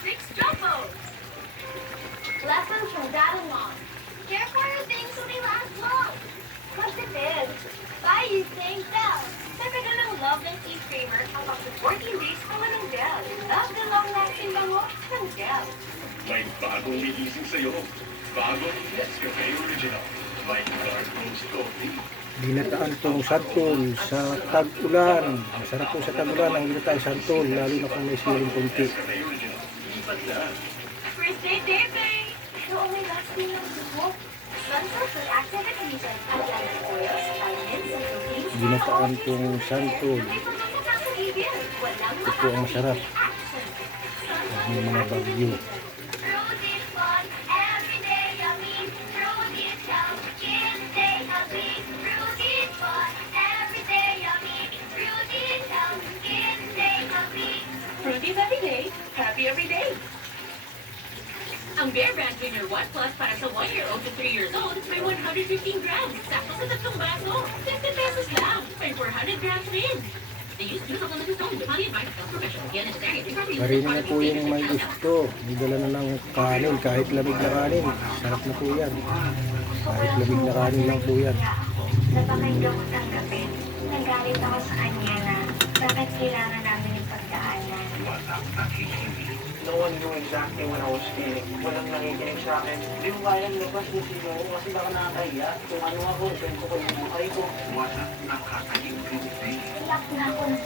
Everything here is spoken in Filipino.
6 Jumbo. Lessons from Dad and Mom. Care for your things so they last long. What depends. Buy you things Bell. Typical ng love ng tea creamer ang up to 14 days pa ng Bell. Love the long-lasting bango ng Bell. May bagong gigising sa'yo. Bagong Nescafe Original. May dark roast coffee. Ginataan pong santol sa tag-ulan. Masarap po sa tag-ulan ang ginataang santol, lalo na kung may siling kunti. Nescafe Original. Lipat na. First day, baby! Ito ang may lasting ng buko. Sensors with active adhesive at lemon oils, vitamins, and proteins. Ginataan pong santol. Ito po ang masarap. Ang mga bagyo. Fruity fun, everyday yummy. Fruity health, kids stay healthy. Fruity fun, everyday yummy. Fruity health, kids stay healthy. Fruities every day, happy every day. Ang Bear Brand Junior 1 Plus para sa 1-year-old to 3 years old may 115 grams. Sakto sa tatlong baso. 50 pesos lang. May 400 grams rin. They use two supplements of stone. Highly advised health professional. Yan ang secretary. Marino na po yung may gusto. May dala na ng kanin, kahit lamig na kanin. Sarap na po yan. Kahit lamig na kanin lang po yan. Napakinggan ko tanggapin. Nagalit ako sa kanya na bakit kailangan namin yung pagdaanan. No one knew exactly what I was feeling. Walang nakikinig sa akin. Hindi ko kayang labas kung sino ako kasi baka nakakahiya. Kung ano ako, kwento ko yung buhay ko. Wasak nakakaintindi. Iyak na ako ng